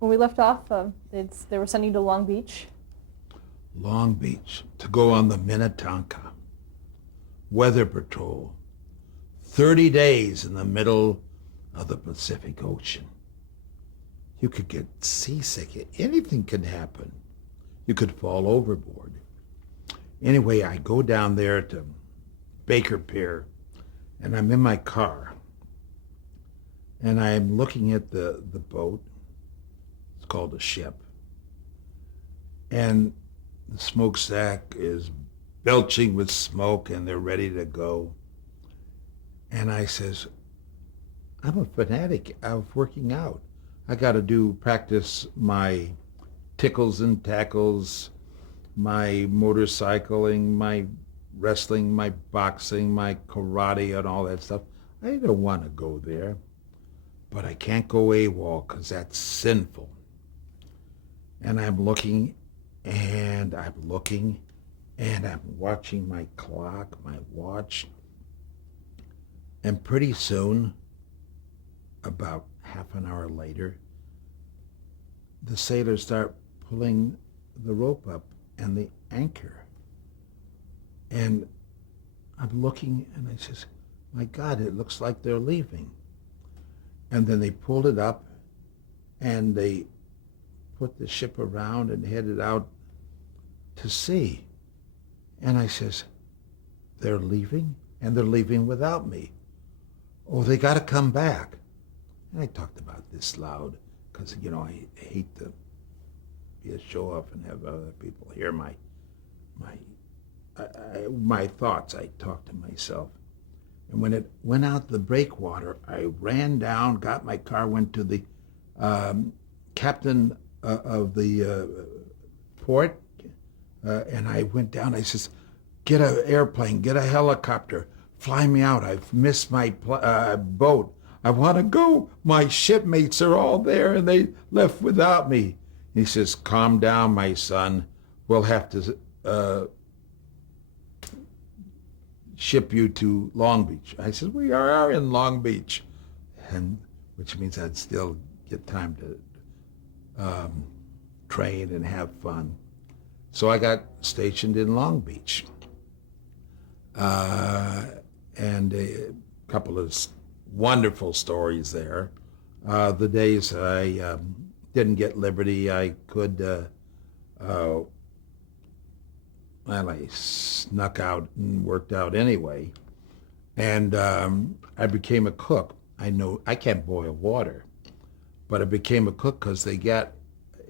When we left off, they were sending you to Long Beach. Long Beach to go on the Minnetonka Weather Patrol. 30 days in the middle of the Pacific Ocean. You could get seasick. Anything could happen. You could fall overboard. Anyway, I go down there to Baker Pier, and I'm in my car, and I'm looking at the boat. It's called a ship. And the smokestack is belching with smoke, and they're ready to go. And I says, I'm a fanatic of working out. I got to practice my tickles and tackles, my motorcycling, my wrestling, my boxing, my karate, and all that stuff. I don't want to go there, but I can't go AWOL because that's sinful. And I'm looking, and I'm looking, and I'm watching my clock, my watch, and pretty soon, about half an hour later, the sailors start pulling the rope up and the anchor. And I'm looking, and I says, my God, it looks like they're leaving. And then they pulled it up, and they put the ship around and headed out to sea. And I says, they're leaving? And they're leaving without me. Oh, they got to come back. And I talked about this loud because, I hate to be a show-off and have other people hear my thoughts. I talked to myself. And when it went out the breakwater, I ran down, got my car, went to the captain of the port, and I went down. I says, get an airplane, get a helicopter, fly me out. I've missed my boat. I want to go. My shipmates are all there, and they left without me. He says, calm down, my son. We'll have to ship you to Long Beach. I said, we are in Long Beach, and which means I'd still get time to train and have fun. So I got stationed in Long Beach. And a couple of wonderful stories there. The days I didn't get liberty, I could, I snuck out and worked out anyway. And I became a cook. I can't boil water, but I became a cook because they got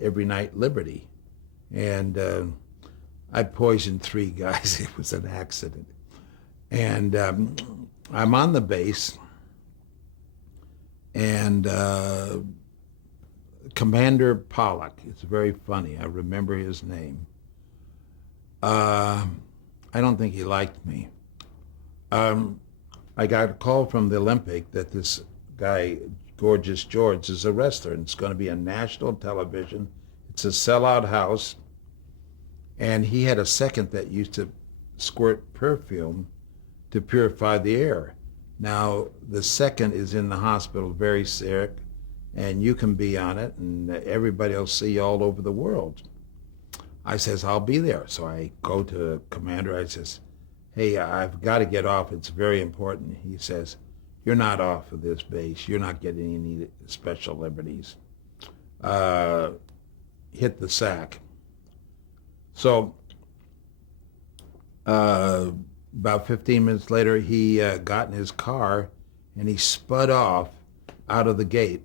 every night liberty. And I poisoned 3 guys. It was an accident. And I'm on the base, and Commander Pollock, it's very funny, I remember his name. I don't think he liked me. I got a call from the Olympic that this guy, Gorgeous George, is a wrestler, and it's going to be on national television. It's a sellout house, and he had a second that used to squirt perfume to purify the air. Now, the second is in the hospital, very sick, and you can be on it, and everybody will see you all over the world. I says, I'll be there. So I go to Commander. I says, hey, I've got to get off. It's very important. He says, you're not off of this base. You're not getting any special liberties. Hit the sack. So about 15 minutes later, he got in his car and he spud off out of the gate.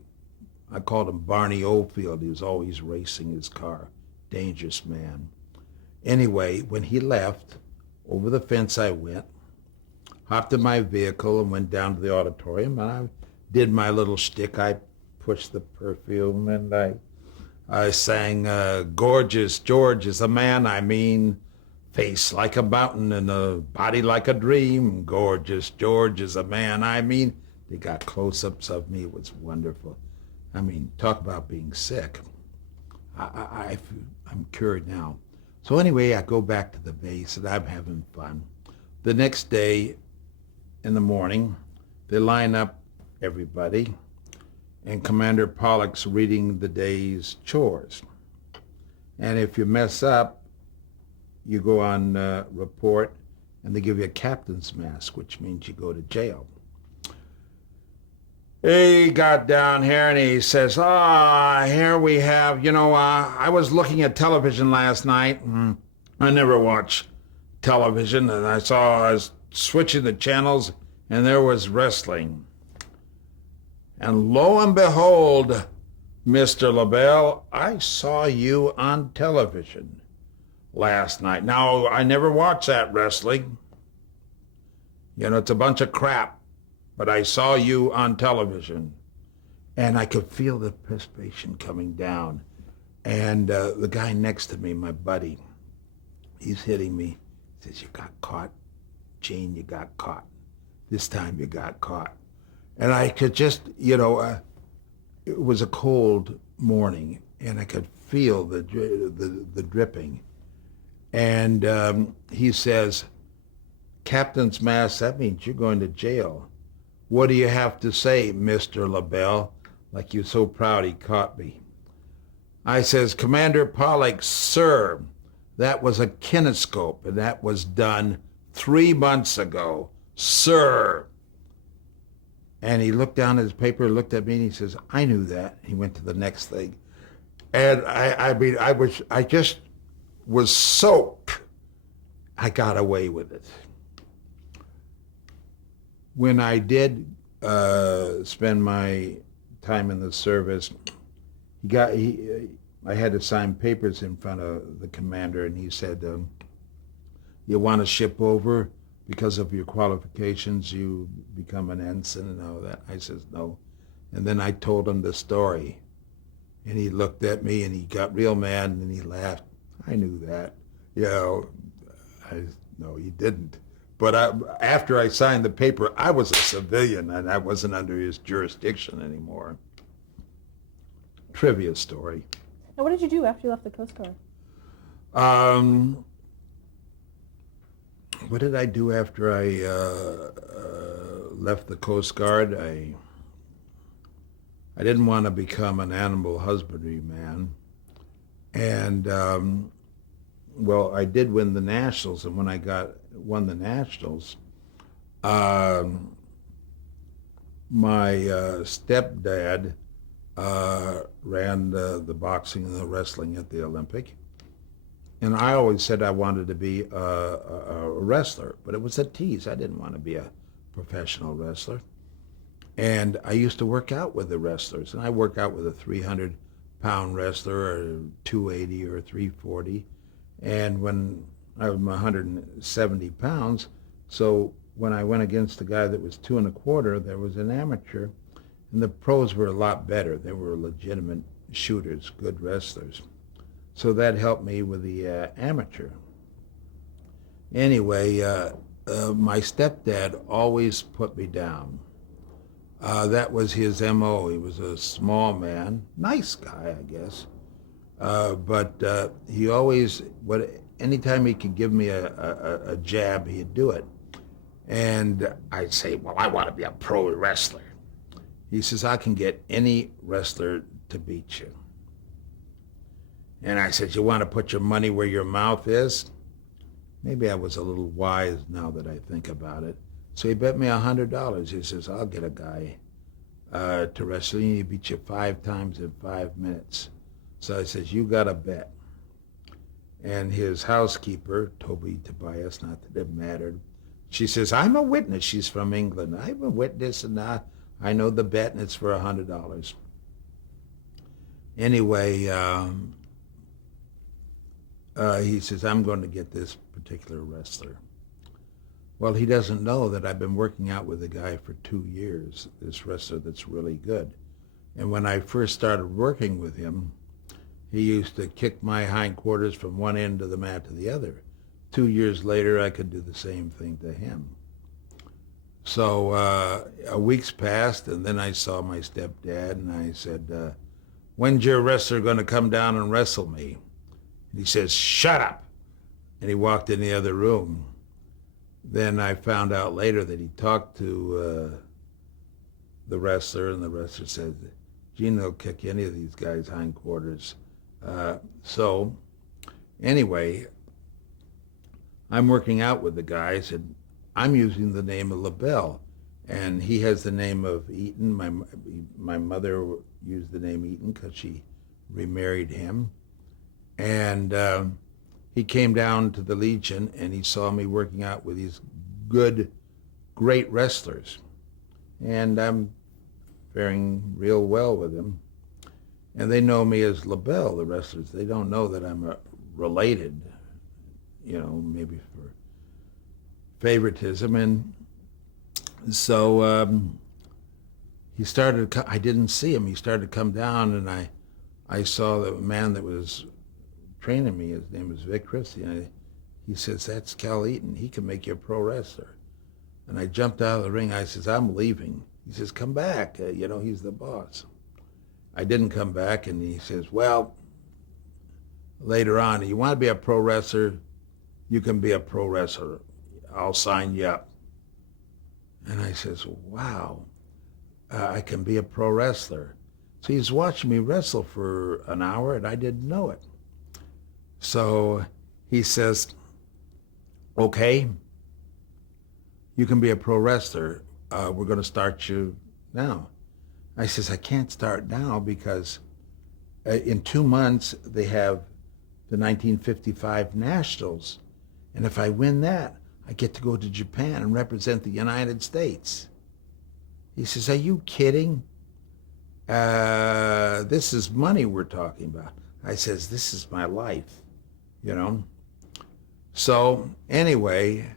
I called him Barney Oldfield. He was always racing his car. Dangerous man. Anyway, when he left, over the fence I went, hopped in my vehicle and went down to the auditorium, and I did my little shtick. I pushed the perfume, and I sang, Gorgeous George is a man, I mean, face like a mountain and a body like a dream. Gorgeous George is a man, I mean. They got close-ups of me. It was wonderful. I mean, talk about being sick. I'm cured now. So anyway, I go back to the base, and I'm having fun. The next day in the morning, they line up everybody, and Commander Pollock's reading the day's chores. And if you mess up, you go on report, and they give you a captain's mask, which means you go to jail. He got down here and he says, here we have, I was looking at television last night. I never watch television, and I was switching the channels, and there was wrestling. And lo and behold, Mr. LeBell, I saw you on television last night. Now, I never watched that wrestling. It's a bunch of crap. But I saw you on television, and I could feel the perspiration coming down. And the guy next to me, my buddy, he's hitting me. He says, "You got caught. Gene, you got caught. This time you got caught." And I could just, it was a cold morning, and I could feel the dripping. And he says, "Captain's mask, that means you're going to jail. What do you have to say, Mr. LeBell? Like you're so proud he caught me." I says, "Commander Pollock, sir, that was a kinescope, and that was done 3 months ago, sir." And he looked down at his paper, looked at me, and he says, "I knew that." He went to the next thing. And I just was soaked. I got away with it. When I did spend my time in the service, I had to sign papers in front of the commander, and he said, "You want to ship over because of your qualifications? You become an ensign and all that?" I says, "No." And then I told him the story, and he looked at me, and he got real mad, and he laughed. "I knew that." No, he didn't. But after I signed the paper, I was a civilian, and I wasn't under his jurisdiction anymore. Trivia story. Now, what did you do after you left the Coast Guard? What did I do after I left the Coast Guard? I didn't want to become an animal husbandry man. And, I did win the Nationals, and when I won the Nationals, my stepdad ran the boxing and the wrestling at the Olympic. And I always said I wanted to be a wrestler, but it was a tease. I didn't want to be a professional wrestler. And I used to work out with the wrestlers, and I work out with a 300-pound wrestler, or 280 or 340. And when I was 170 pounds, so when I went against a guy that was 2 1/4, there was an amateur, and the pros were a lot better. They were legitimate shooters, good wrestlers. So that helped me with the amateur. Anyway, my stepdad always put me down. That was his M.O. He was a small man, nice guy, I guess. But he always, anytime he could give me a jab, he'd do it. And I'd say, "Well, I want to be a pro wrestler." He says, "I can get any wrestler to beat you." And I said, "You want to put your money where your mouth is?" Maybe I was a little wise now that I think about it. So he bet me $100. He says, "I'll get a guy to wrestle you. He beat you 5 times in 5 minutes. So I says, "You got a bet." And his housekeeper, Toby Tobias, not that it mattered, she says, "I'm a witness." She's from England. "I'm a witness, and I know the bet, and it's for $100. Anyway, he says, "I'm going to get this particular wrestler." Well, he doesn't know that I've been working out with a guy for 2 years, this wrestler that's really good. And when I first started working with him, he used to kick my hindquarters from one end of the mat to the other. 2 years later, I could do the same thing to him. So a week's passed, and then I saw my stepdad, and I said, "When's your wrestler going to come down and wrestle me?" And he says, "Shut up!" And he walked in the other room. Then I found out later that he talked to the wrestler, and the wrestler said, Gene will kick any of these guys' hindquarters. So anyway, I'm working out with the guys, and I'm using the name of LeBell, and he has the name of Eaton. My mother used the name Eaton because she remarried him, and he came down to the Legion, and he saw me working out with these good, great wrestlers, and I'm faring real well with him. And they know me as LeBell, the wrestlers. They don't know that I'm related, maybe for favoritism. And so he started, I didn't see him. He started to come down, and I saw the man that was training me. His name was Vic Christie. And he says, that's Cal Eaton. He can make you a pro wrestler. And I jumped out of the ring. I says, I'm leaving. He says, come back. He's the boss. I didn't come back, and he says, well, later on, you want to be a pro wrestler, you can be a pro wrestler. I'll sign you up. And I says, wow, I can be a pro wrestler. So he's watching me wrestle for an hour, and I didn't know it. So he says, okay, you can be a pro wrestler. We're going to start you now. I says, I can't start now because in 2 months they have the 1955 Nationals. And if I win that, I get to go to Japan and represent the United States. He says, are you kidding? This is money we're talking about. I says, this is my life, So anyway,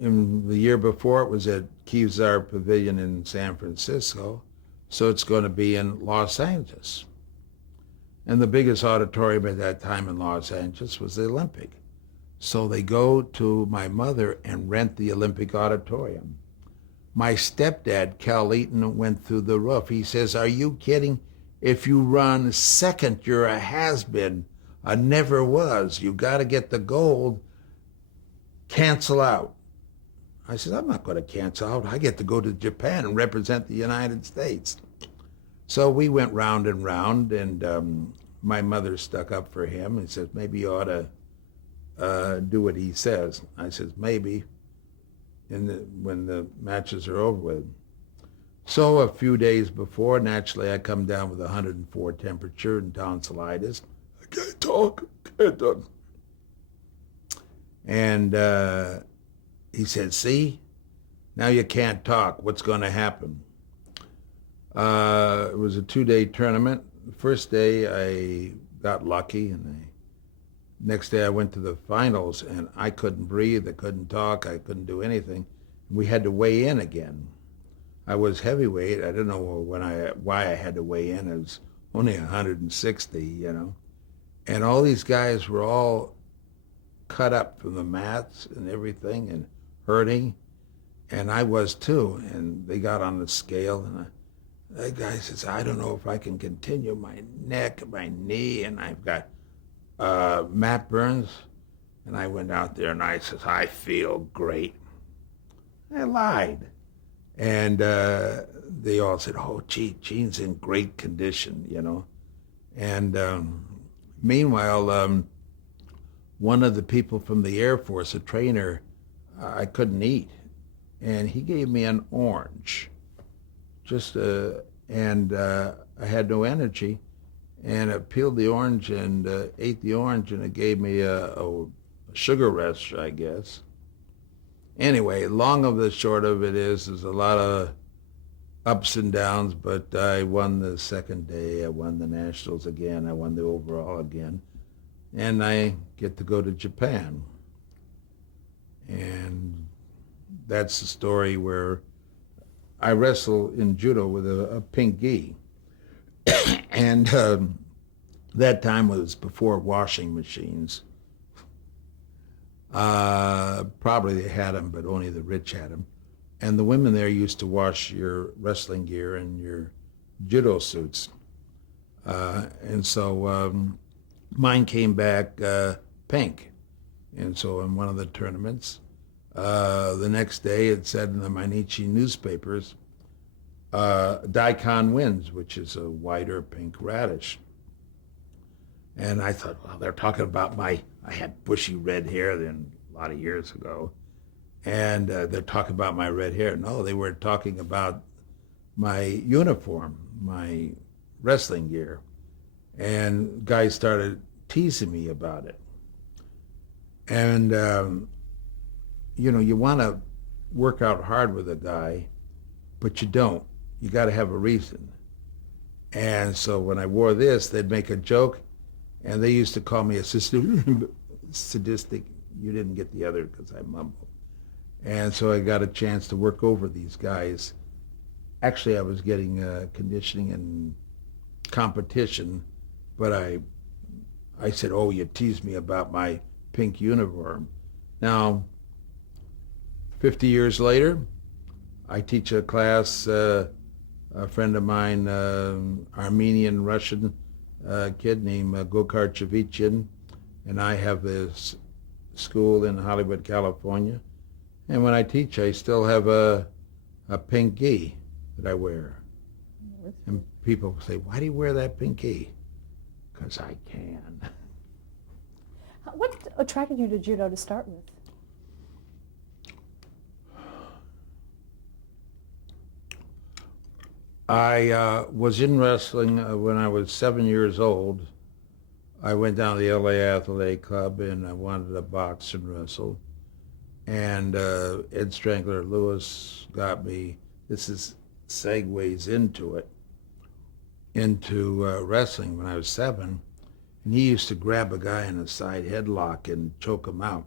in the year before, it was at Kezar Pavilion in San Francisco. So it's going to be in Los Angeles. And the biggest auditorium at that time in Los Angeles was the Olympic. So they go to my mother and rent the Olympic auditorium. My stepdad, Cal Eaton, went through the roof. He says, are you kidding? If you run second, you're a has-been, a never was. You got to get the gold. Cancel out. I said, I'm not going to cancel out. I get to go to Japan and represent the United States. So we went round and round, and my mother stuck up for him and said, maybe you ought to do what he says. I said, maybe, when the matches are over with. So a few days before, naturally, I come down with 104 temperature and tonsillitis. I can't talk. And he said, see, now you can't talk. What's going to happen? It was a 2-day tournament. The first day I got lucky, and the next day I went to the finals, and I couldn't breathe. I couldn't talk. I couldn't do anything. We had to weigh in again. I was heavyweight. I didn't know why I had to weigh in. It was only 160, And all these guys were all cut up from the mats and everything and hurting, and I was too. And they got on the scale, and that guy says, I don't know if I can continue. My neck, my knee, and I've got Matt Burns. And I went out there, and I says, I feel great. I lied. And they all said, oh, gee, Gene's in great condition, And meanwhile, one of the people from the Air Force, a trainer, I couldn't eat. And he gave me an orange. And I had no energy. And I peeled the orange and ate the orange, and it gave me a sugar rush, I guess. Anyway, long of the short of it is, there's a lot of ups and downs, but I won the second day. I won the Nationals again. I won the overall again. And I get to go to Japan. And that's the story where I wrestle in judo with a pink gi. And that time was before washing machines. Probably they had them, but only the rich had them. And the women there used to wash your wrestling gear and your judo suits. And so mine came back pink. And so in one of the tournaments, the next day it said in the Mainichi newspapers, daikon winds, which is a white or pink radish. And I thought, well, they're talking about I had bushy red hair then a lot of years ago. And they're talking about my red hair. No, they were talking about my uniform, my wrestling gear. And guys started teasing me about it. And, you want to work out hard with a guy, but you don't. You got to have a reason. And so when I wore this, they'd make a joke, and they used to call me a sadistic. You didn't get the other because I mumbled. And so I got a chance to work over these guys. Actually, I was getting conditioning and competition, but I said, oh, you teased me about my pink uniform. Now, 50 years later, I teach a class, a friend of mine, Armenian-Russian kid named Gokar Chavichin, and I have this school in Hollywood, California. And when I teach, I still have a pink gi that I wear. And people say, why do you wear that pink gi? Because I can. What attracted you to judo to start with? I was in wrestling when I was 7 years old. I went down to the LA Athletic Club and I wanted to box and wrestle. And Ed Strangler Lewis got me, this is segues into it, into wrestling when I was 7. And he used to grab a guy in a side headlock and choke him out.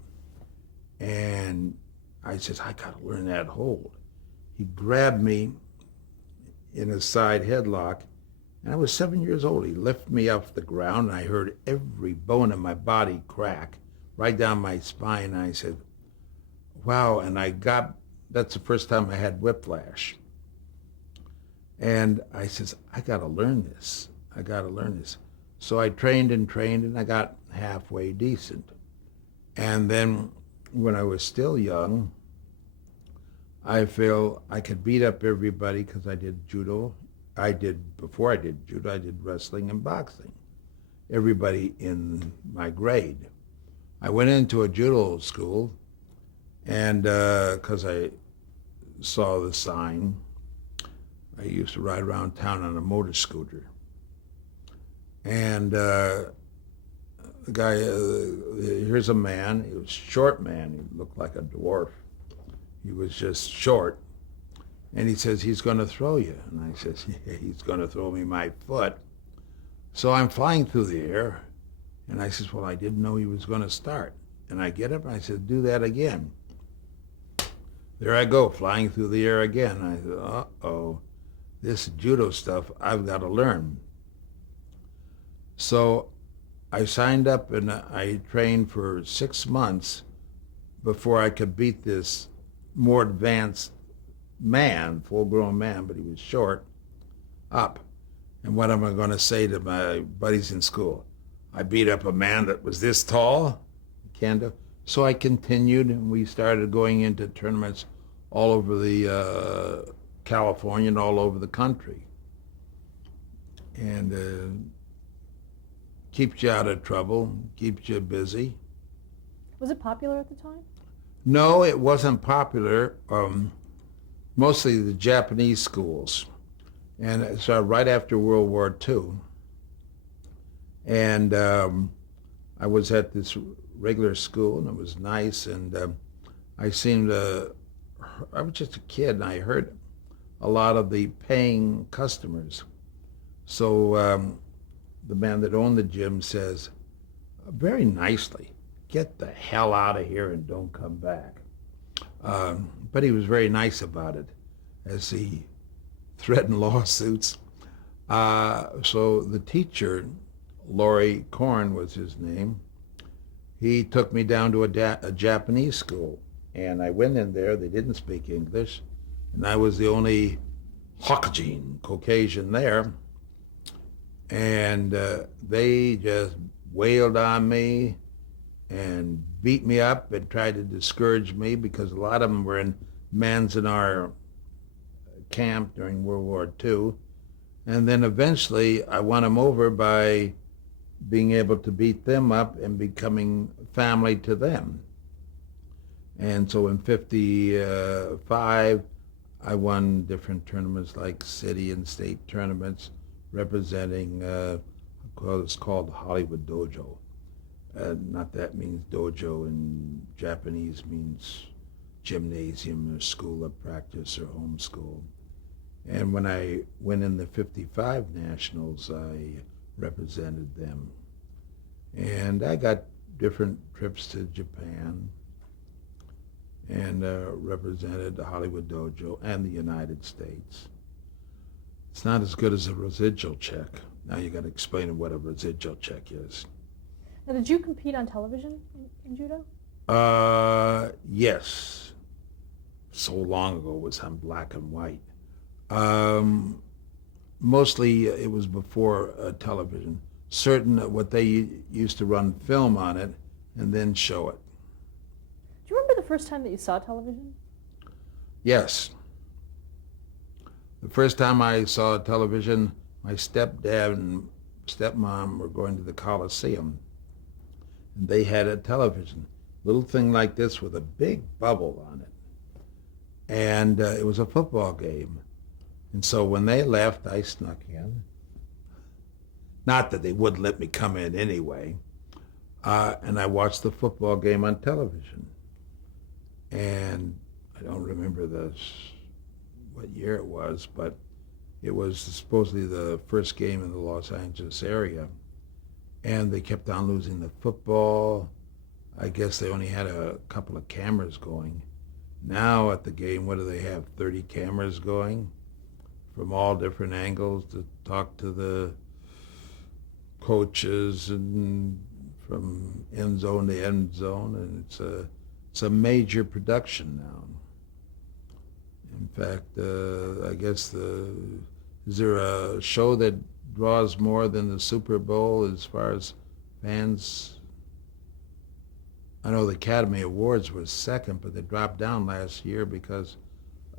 And I says, I got to learn that hold. He grabbed me in a side headlock, and I was 7 years old. He lifted me off the ground, and I heard every bone in my body crack right down my spine. And I said, wow, and that's the first time I had whiplash. And I says, I got to learn this. I got to learn this. So I trained, and I got halfway decent. And then when I was still young, I feel I could beat up everybody because I did judo. Before I did judo, I did wrestling and boxing. Everybody in my grade. I went into a judo school, and because I saw the sign, I used to ride around town on a motor scooter. And the guy, here's a man, he was a short man, he looked like a dwarf. He was just short. And he says, he's going to throw you. And I says, yeah, he's going to throw me my foot. So I'm flying through the air. And I says, well, I didn't know he was going to start. And I get up and I said, do that again. There I go, flying through the air again. I said, uh-oh, this judo stuff I've got to learn. So I signed up and I trained for 6 months before I could beat this more advanced man, full-grown man, but he was short, up. And what am I going to say to my buddies in school? I beat up a man that was this tall? Can't do. So I continued, and we started going into tournaments all over the California and all over the country. And keeps you out of trouble, keeps you busy. Was it popular at the time? No, it wasn't popular. Mostly the Japanese schools. And it started right after World War II. And I was at this regular school, and it was nice. And I was just a kid, and I heard a lot of the paying customers. So the man that owned the gym says, very nicely, get the hell out of here and don't come back. But he was very nice about it as he threatened lawsuits. So the teacher, Laurie Korn was his name, he took me down to a Japanese school. And I went in there, they didn't speak English, and I was the only Hokkien Caucasian there. And they just wailed on me and beat me up and tried to discourage me because a lot of them were in Manzanar camp during World War II. And then eventually I won them over by being able to beat them up and becoming family to them. And so in 55, I won different tournaments like city and state tournaments representing what's called Hollywood Dojo. Not that means dojo in Japanese means gymnasium or school of practice or home school. And when I went in the 55 Nationals, I represented them. And I got different trips to Japan and represented the Hollywood Dojo and the United States. It's not as good as a residual check. Now you got to explain what a residual check is. Now, did you compete on television in judo? Yes. So long ago it was on black and white. Mostly it was before television. What they used to run film on it and then show it. Do you remember the first time that you saw television? Yes. The first time I saw television, my stepdad and stepmom were going to the Coliseum. And they had a television, little thing like this with a big bubble on it. And it was a football game. And so when they left, I snuck in. Not that they wouldn't let me come in anyway. And I watched the football game on television. And I don't remember what year it was, but it was supposedly the first game in the Los Angeles area. And they kept on losing the football. I guess they only had a couple of cameras going. Now at the game, what do they have, 30 cameras going from all different angles to talk to the coaches and from end zone to end zone, and it's a major production now. In fact, I guess is there a show that draws more than the Super Bowl as far as fans? I know the Academy Awards was second, but they dropped down last year because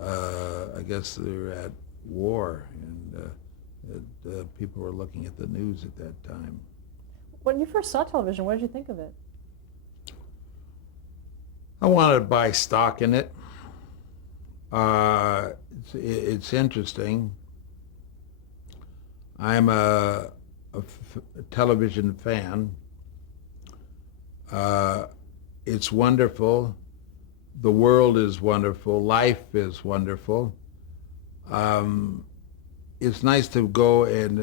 I guess they were at war and people were looking at the news at that time. When you first saw television, what did you think of it? I wanted to buy stock in it. It's interesting. I'm a television fan. It's wonderful. The world is wonderful. Life is wonderful. It's nice to go and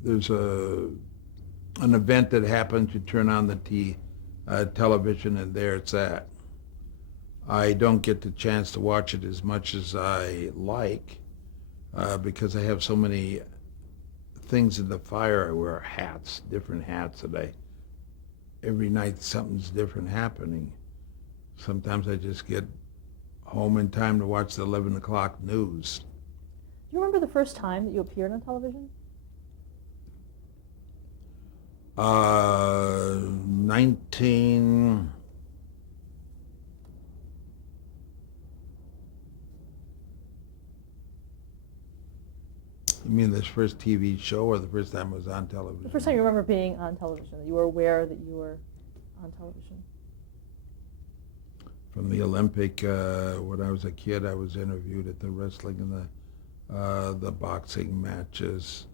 there's an event that happens. You turn on the television and there it's at. I don't get the chance to watch it as much as I like because I have so many things in the fire. I wear hats, different hats every night something's different happening. Sometimes I just get home in time to watch the 11 o'clock news. Do you remember the first time that you appeared on television? 19... You mean this first TV show or the first time I was on television? The first time you remember being on television, that you were aware that you were on television. From the Olympic, when I was a kid, I was interviewed at the wrestling and the boxing matches.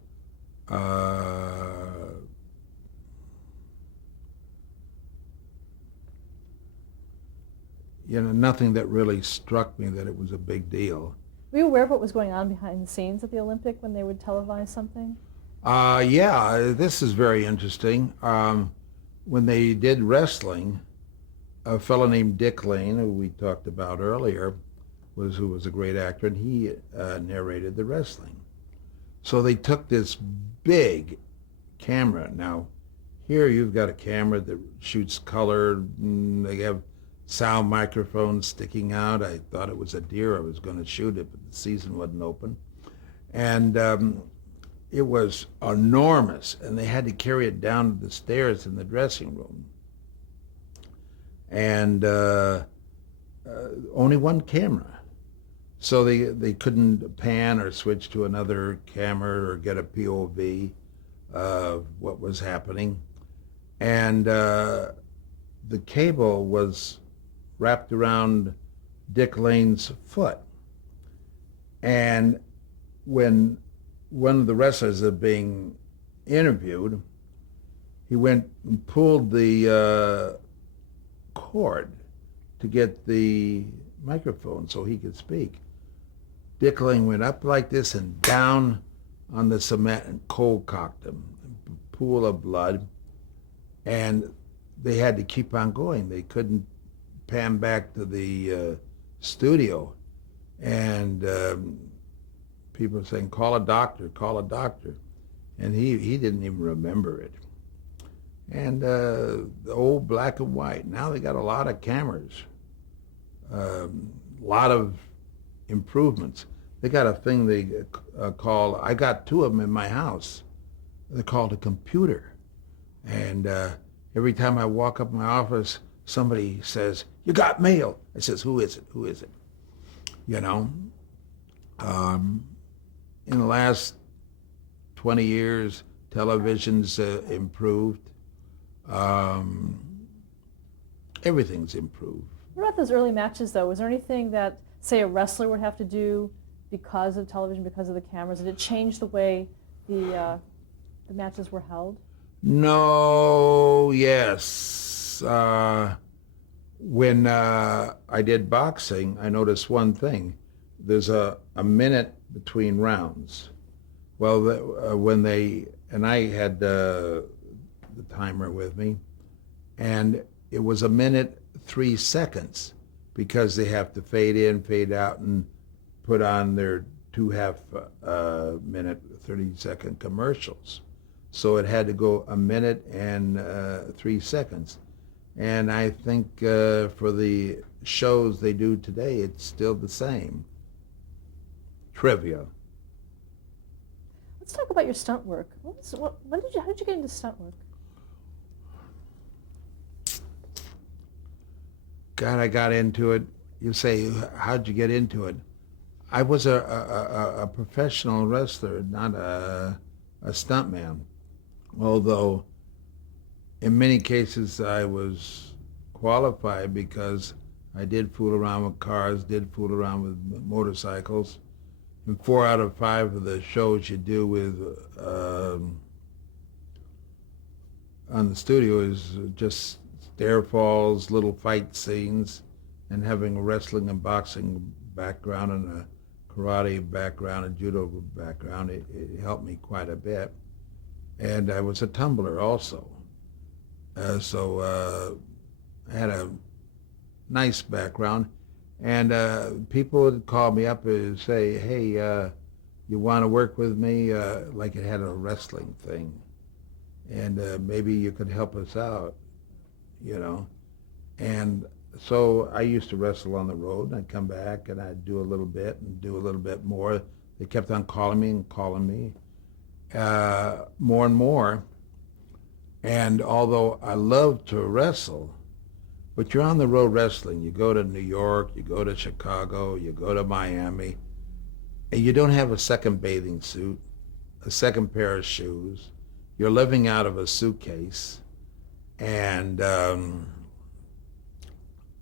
Nothing that really struck me that it was a big deal. Were you aware of what was going on behind the scenes at the Olympic when they would televise something? Yeah, this is very interesting. When they did wrestling, a fellow named Dick Lane, who we talked about earlier, who was a great actor, and he narrated the wrestling. So they took this big camera. Now, here you've got a camera that shoots color, and they have sound microphones sticking out. I thought it was a deer. I was going to shoot it, but the season wasn't open. And it was enormous, and they had to carry it down the stairs in the dressing room. And only one camera. So they couldn't pan or switch to another camera or get a POV of what was happening. And the cable was wrapped around Dick Lane's foot. And when one of the wrestlers is being interviewed, he went and pulled the cord to get the microphone so he could speak. Dick Lane went up like this and down on the cement and cold cocked him. A pool of blood. And they had to keep on going. They couldn't pan back to the studio. And people were saying, call a doctor, call a doctor. And he didn't even remember it. And the old black and white. Now they got a lot of cameras. A lot of improvements. They got a thing they call, I got two of them in my house. They're called a computer. And every time I walk up my office, somebody says, you got mail. I says, who is it? Who is it? You know, in the last 20 years, television's improved. Everything's improved. What about those early matches, though? Was there anything that, say, a wrestler would have to do because of television, because of the cameras? Did it change the way the matches were held? No, yes. When I did boxing, I noticed one thing. There's a minute between rounds. Well, when they, and I had the timer with me, and it was a minute 3 seconds because they have to fade in, fade out, and put on their 2.5 minute, 30-second commercials. So it had to go a minute and 3 seconds. And I think for the shows they do today, it's still the same. Trivia. Let's talk about your stunt work. How did you get into stunt work? God, I got into it. You say, how'd you get into it? I was a professional wrestler, not a stuntman. Although in many cases I was qualified because I did fool around with cars, did fool around with motorcycles. And 4 out of 5 of the shows you do with on the studio is just stair falls, little fight scenes, and having a wrestling and boxing background and a karate background and judo background, it helped me quite a bit. And I was a tumbler also. So I had a nice background. And people would call me up and say, hey, you want to work with me? Like it had a wrestling thing. And maybe you could help us out, you know. And so I used to wrestle on the road, and I'd come back and I'd do a little bit and do a little bit more. They kept on calling me, more and more. And although I love to wrestle, but you're on the road wrestling. You go to New York, you go to Chicago, you go to Miami, and you don't have a second bathing suit, a second pair of shoes. You're living out of a suitcase. And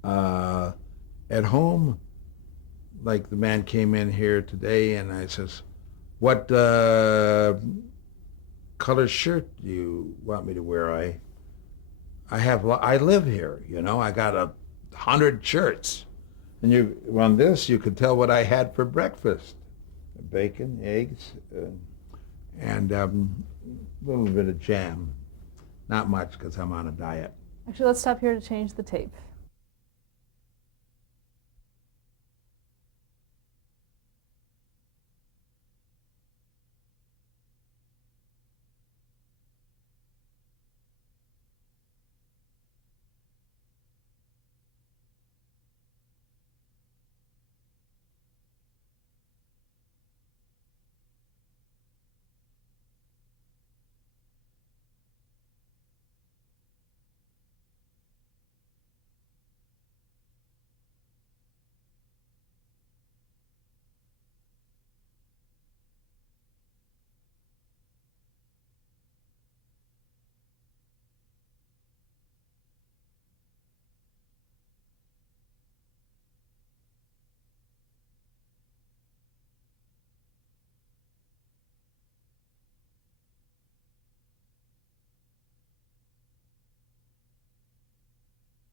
at home, like the man came in here today and I says, what color shirt do you want me to wear? I live here, you know. I got 100 shirts. And on this, you could tell what I had for breakfast. Bacon, eggs, and a little bit of jam. Not much because I'm on a diet. Actually, let's stop here to change the tape.